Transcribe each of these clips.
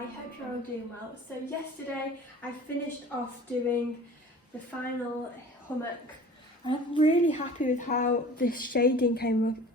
Hi, hope you're all doing well. So yesterday I finished off doing the final hummock. I'm really happy with how this shading came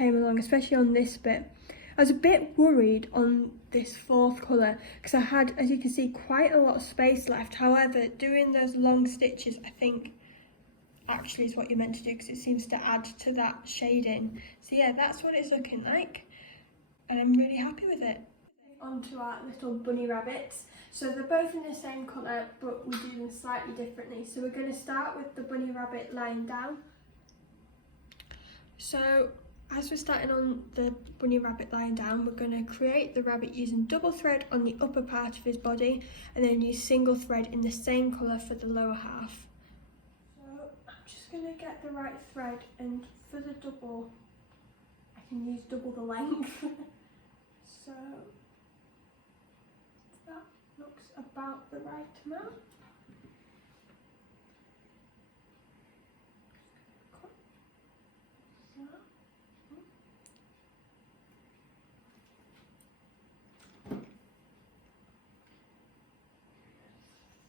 along, especially on this bit. I was a bit worried on this fourth colour because I had, as you can see, quite a lot of space left. However, doing those long stitches I think actually is what you're meant to do because it seems to add to that shading. So yeah, that's what it's looking like and I'm really happy with it. Onto our little bunny rabbits. So they're both in the same colour but we do them slightly differently. So we're going to start with the bunny rabbit lying down. So as we're starting on the bunny rabbit lying down, we're going to create the rabbit using double thread on the upper part of his body and then use single thread in the same colour for the lower half. So I'm just going to get the right thread, and for the double I can use double the length. So that looks about the right amount.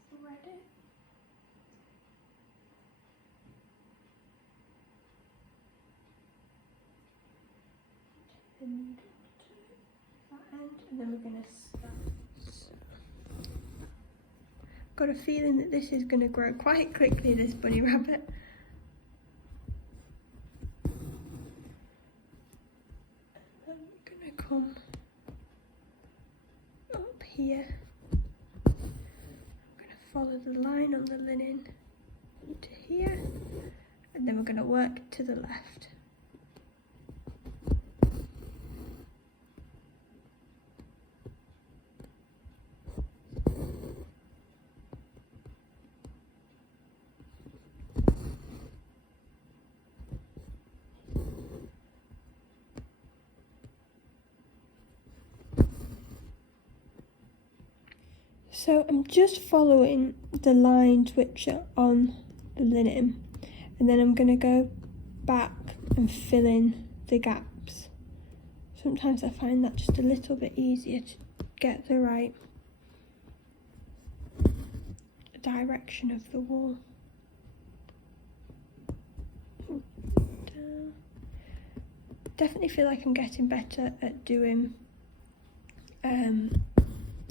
Thread it. Take the needle to that end, and then we're going to start. Got a feeling that this is going to grow quite quickly, this bunny rabbit. And I'm going to come up here. I'm going to follow the line on the linen to here, and then we're going to work to the left. So I'm just following the lines which are on the linen, and then I'm going to go back and fill in the gaps. Sometimes I find that just a little bit easier to get the right direction of the wool. Down. Definitely feel like I'm getting better at doing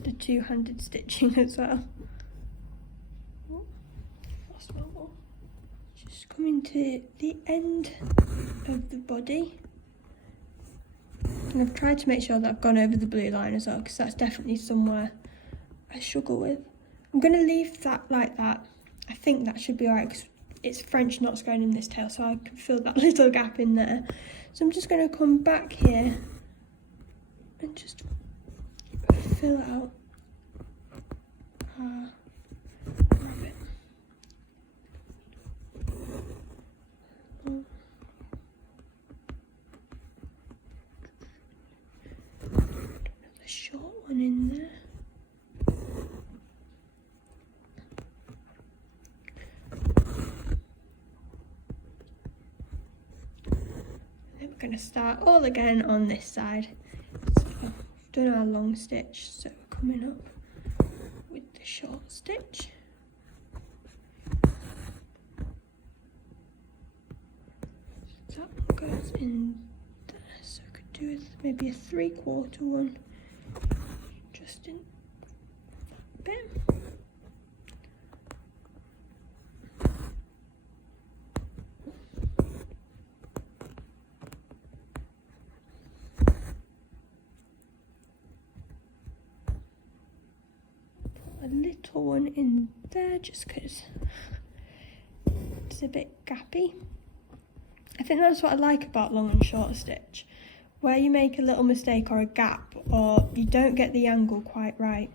the two-handed stitching as well. Lost my wool. Just coming to the end of the body, and I've tried to make sure that I've gone over the blue line as well because that's definitely somewhere I struggle with. I'm going to leave that like that. I think that should be alright because it's French knots going in this tail, so I can fill that little gap in there. So I'm just going to come back here and just fill out our rabbit. Another short one in there. And then we're going to start all again on this side. So we've done our long stitch, so we're coming up with the short stitch. So that one goes in there, so I could do maybe a 3/4 one just in that bit. A little one in there just because it's a bit gappy. I think that's what I like about long and short stitch, where you make a little mistake or a gap or you don't get the angle quite right,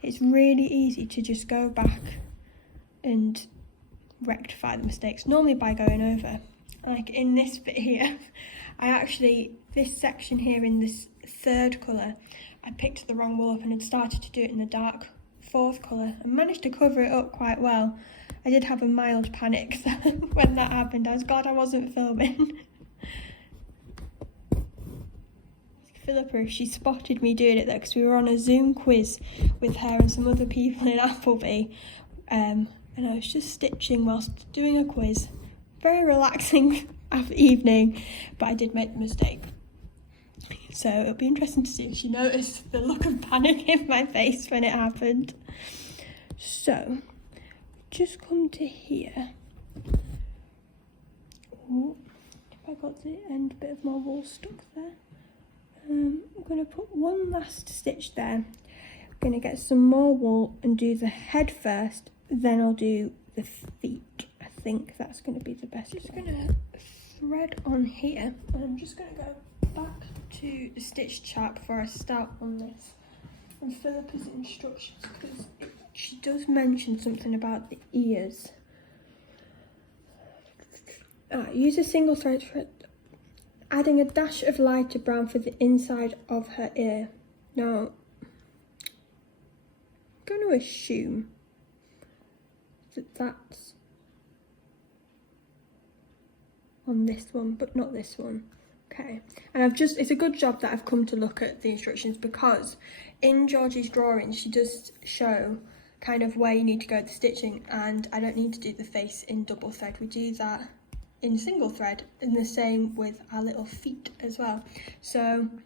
it's really easy to just go back and rectify the mistakes, normally by going over. Like in this bit here, this section here in this third colour, I picked the wrong wool up and had started to do it in the dark fourth colour and managed to cover it up quite well. I did have a mild panic when that happened. I was glad I wasn't filming. Philippa if she spotted me doing it though, because we were on a Zoom quiz with her and some other people in Appleby, and I was just stitching whilst doing a quiz. Very relaxing evening, but I did make the mistake. So it'll be interesting to see if she noticed the look of panic in my face when it happened. So, just come to here. Ooh, if I got the end bit of my wool stuck there. I'm going to put one last stitch there. I'm going to get some more wool and do the head first, then I'll do the feet. I think that's going to be the best. Just going to thread on here, and I'm just going to go back to the stitch chart before I start on this. And Philippa's instructions, because she does mention something about the ears. Use a single thread for adding a dash of lighter brown for the inside of her ear. Now, I'm going to assume that that's on this one, but not this one. Okay, and it's a good job that I've come to look at the instructions, because in Georgie's drawings she does show kind of where you need to go with the stitching, and I don't need to do the face in double thread. We do that in single thread, and the same with our little feet as well. So I'm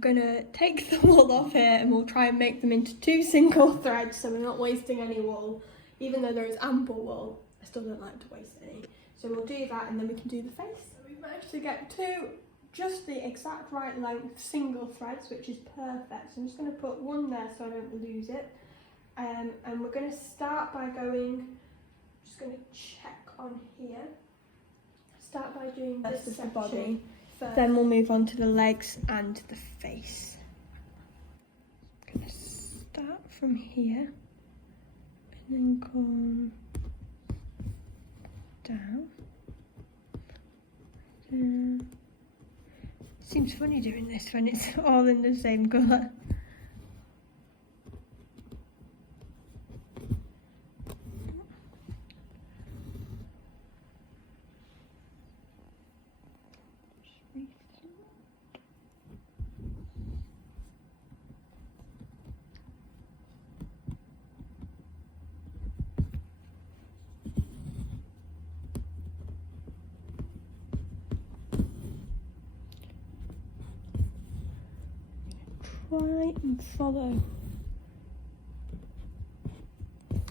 gonna take the wool off here and we'll try and make them into 2 single threads so we're not wasting any wool. Even though there is ample wool, I still don't like to waste any. So we'll do that and then we can do the face. So we've managed to get 2 just the exact right length single threads, which is perfect. So I'm just going to put one there so I don't lose it. And we're going to start by just going to check on here. Start by doing this of the body first. Then we'll move on to the legs and the face. I'm going to start from here and then come down. Seems funny doing this when it's all in the same colour. Try and follow like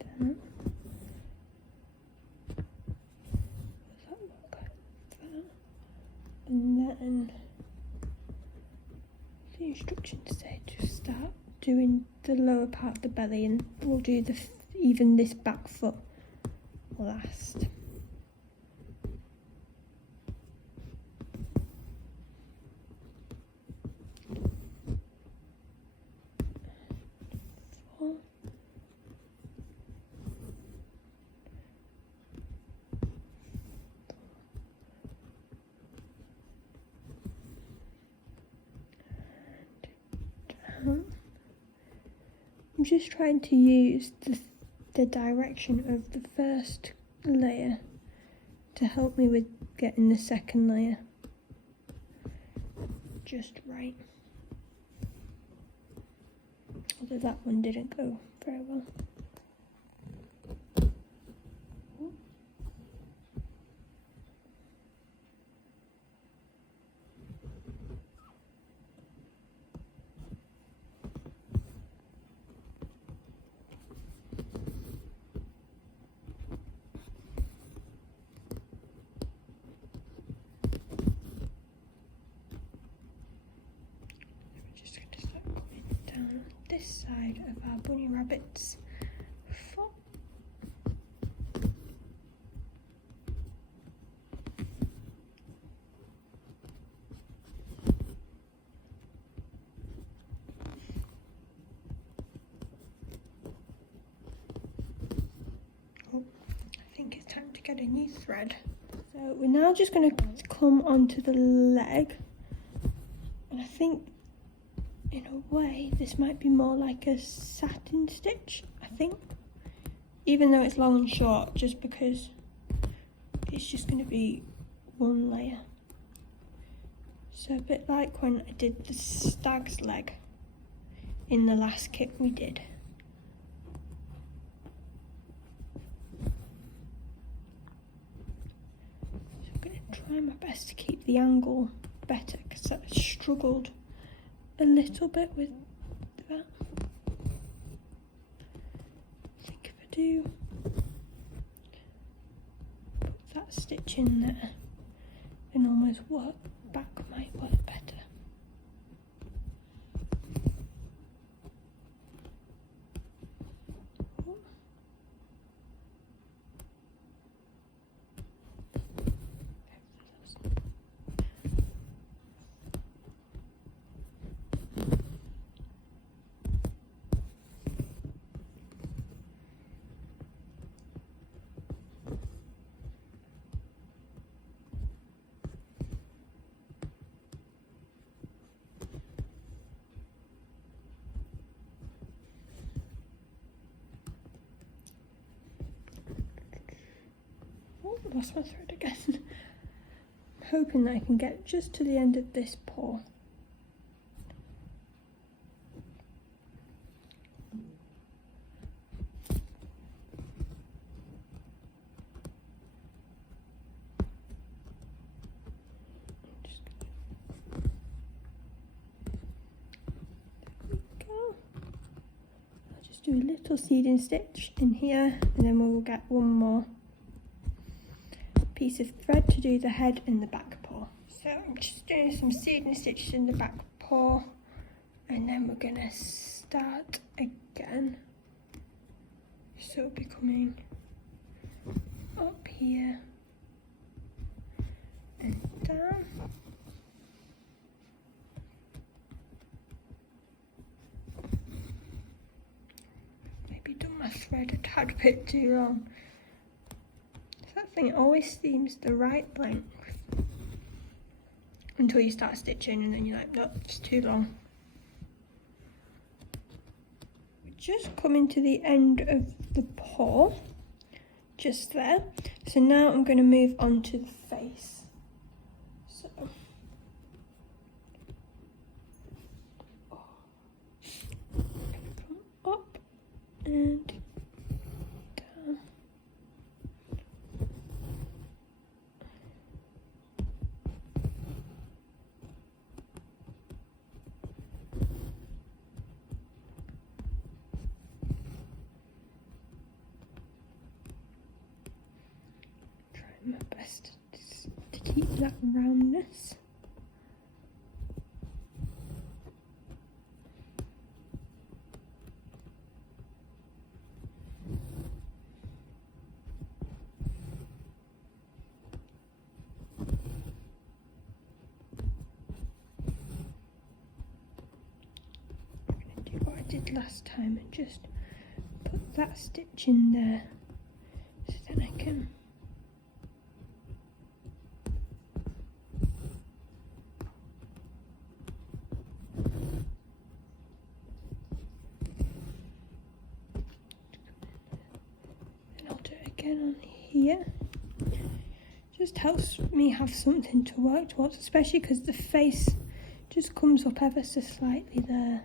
that. Does that look like that? And then the instructions say to start doing the lower part of the belly, and we'll do even this back foot last. I'm just trying to use the direction of the first layer to help me with getting the second layer just right. Although that one didn't go very well. This side of our bunny rabbit's foot. Oh, I think it's time to get a new thread. So we're now just going to come onto the leg, and I think in a way this might be more like a satin stitch, I think, even though it's long and short, just because it's just going to be one layer. So a bit like when I did the stag's leg in the last kit we did. So I'm going to try my best to keep the angle better because I struggled a little bit with that. I think if I do put that stitch in there and almost work back might work better. Lost my thread again. I'm hoping that I can get just to the end of this paw. There we go. I'll just do a little seeding stitch in here and then we'll get one more piece of thread to do the head and the back paw. So I'm just doing some seeding stitches in the back paw and then we're going to start again. So it'll be coming up here and down. Maybe done my thread a tad bit too long. That thing always seems the right length until you start stitching and then you're like, no, it's too long. We're just coming to the end of the paw, just there. So now I'm going to move on to the face. So, come up and down. My best to keep that roundness. I'm going to do what I did last time and just put that stitch in there so then I can again on here. Just helps me have something to work towards, especially because the face just comes up ever so slightly there.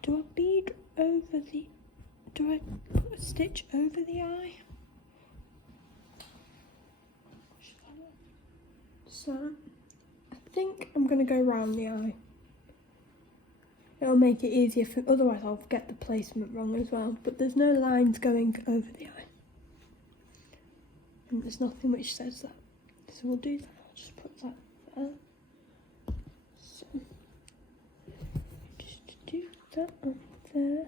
Do I bead over the, do I put a stitch over the eye? So, I think I'm going to go round the eye. It'll make it easier, for, otherwise I'll get the placement wrong as well. But there's no lines going over the eye. And there's nothing which says that. So we'll do that, I'll just put that there. So, just do that on there.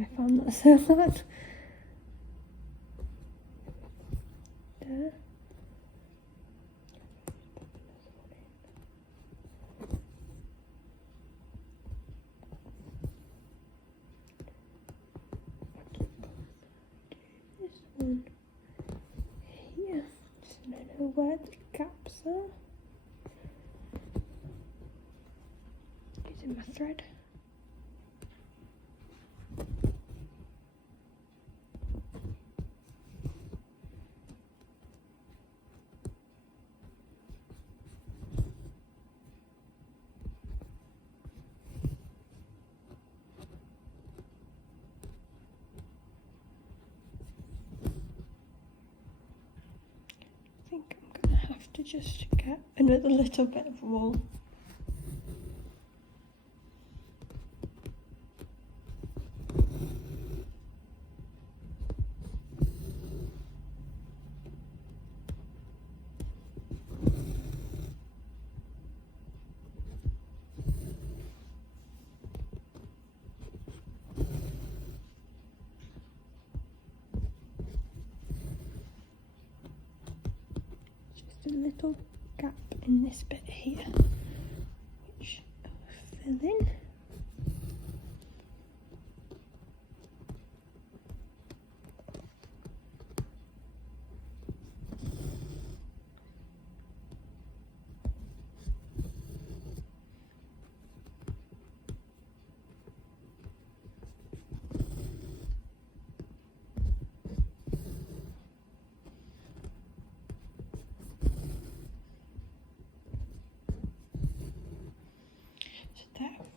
why I found that so hard. There. This one here. Just don't know where the gaps are. Using my thread. I think I'm going to have to just get another little bit of wool. A little gap in this bit here, which I'll fill in.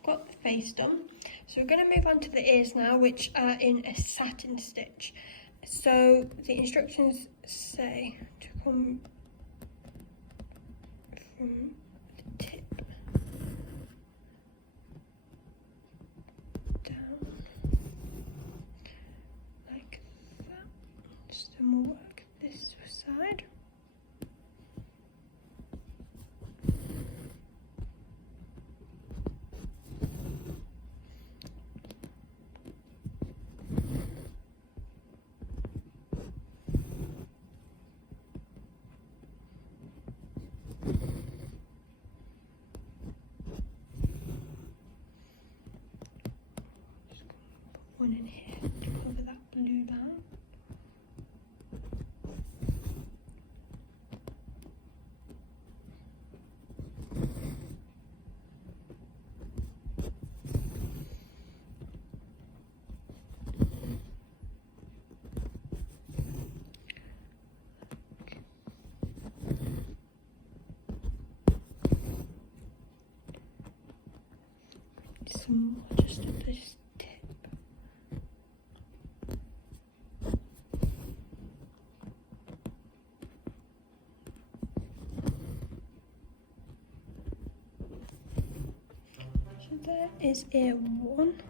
Got the face done, so we're going to move on to the ears now, which are in a satin stitch. So the instructions say to come from the tip down like that. So then we'll work this side. One in here to cover that blue line. Some more just at this tip. So there is ear one.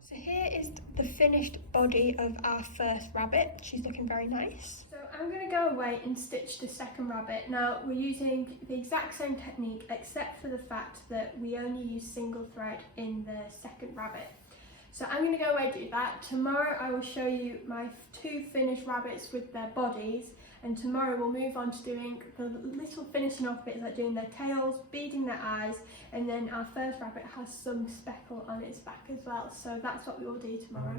So here is the finished body of our first rabbit. She's looking very nice. So I'm going to go away and stitch the second rabbit. Now we're using the exact same technique except for the fact that we only use single thread in the second rabbit. So I'm going to go away and do that. Tomorrow I will show you my two finished rabbits with their bodies, and tomorrow we'll move on to doing the little finishing off bits like doing their tails, beading their eyes, and then our first rabbit has some speckle on its back as well. So that's what we will do tomorrow.